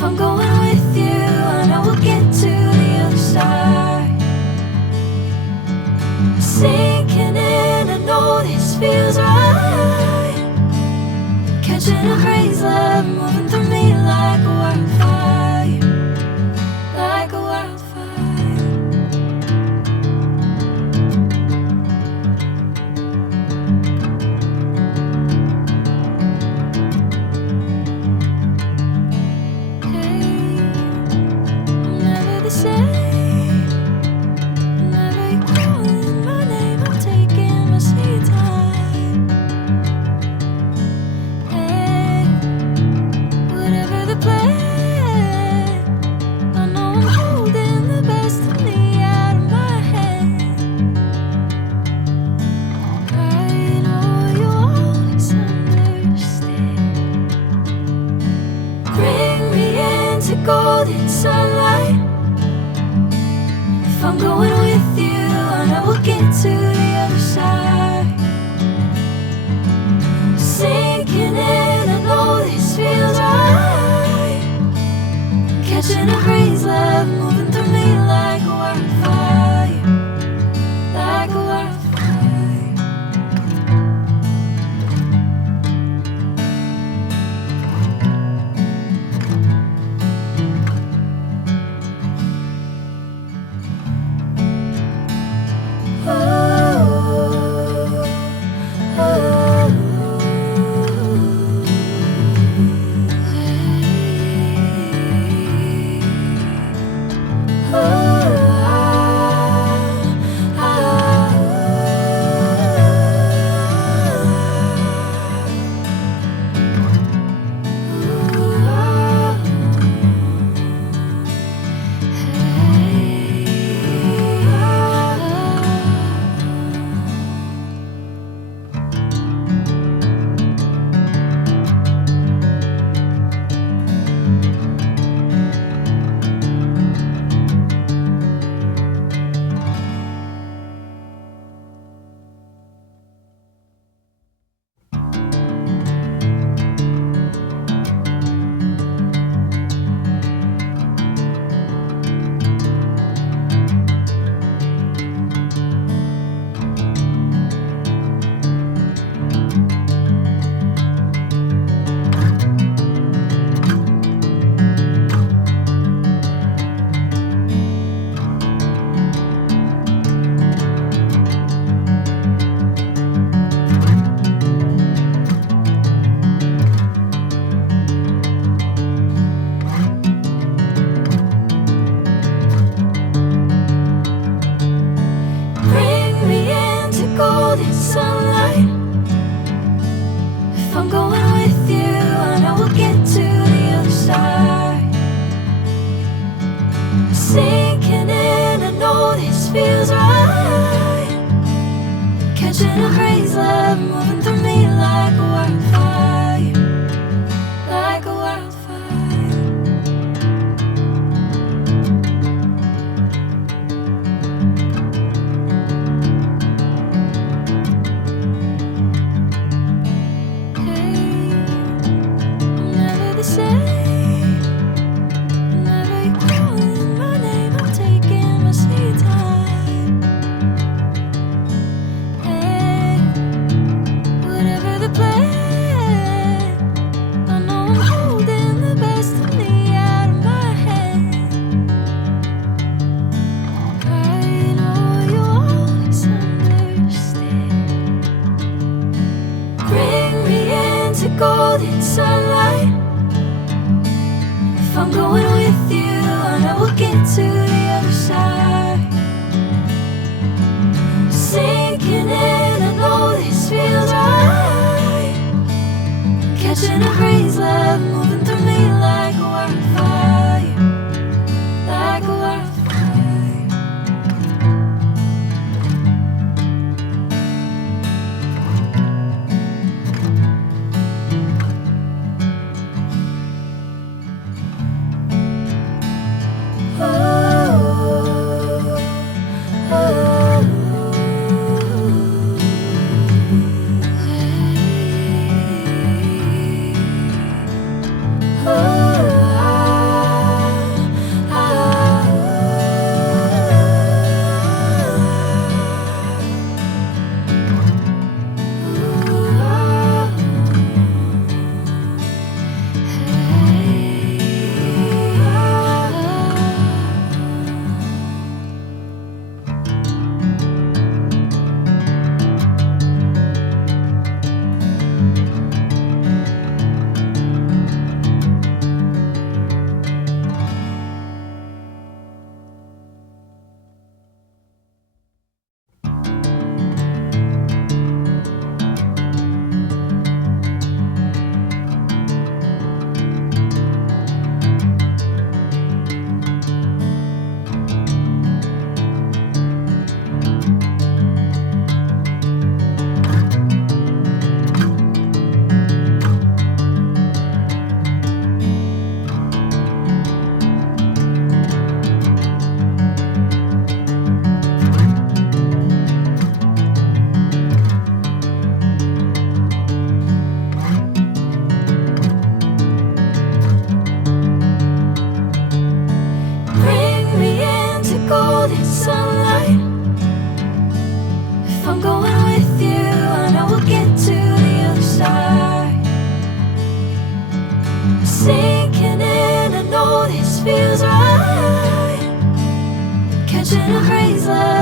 If I'm going with you, I know we'll get to the other side. Sinking in, I know this feels right. Catching a crazy love, moving through me like a wildfire, like a wildfire. Hey, I'm never the same. Whenever you're calling my name, I'm taking my sweet time. Hey, whatever the plan, I know I'm holding the best of me out of my hand. I know you'll always understand. Bring me into golden sunlight. If I'm going with you, I know we'll get to the other side. Sinking in, I know this feels right. Catching a crazy love, moving through me like a wildfire, like a wildfire. Bring me into golden sunlight. If I'm going with you, I know we'll get to the other side. Sinking in, I know this feels right. Catching a crazy love, moving through me like a wildfire, like a wildfire. Hey, I'm never the same. Whenever you're calling my name, I'm taking my sweet time. Hey, whatever the plan, I know I'm holding the best of me out of my hand. I know you'll always understand. Bring me into golden sunlight. If I'm going with you, I know we'll get to the other side. Sinking in, I know this feels right. Catching a crazy love, moving through me like a wildfire, like a wildfire. Catching a breeze, love.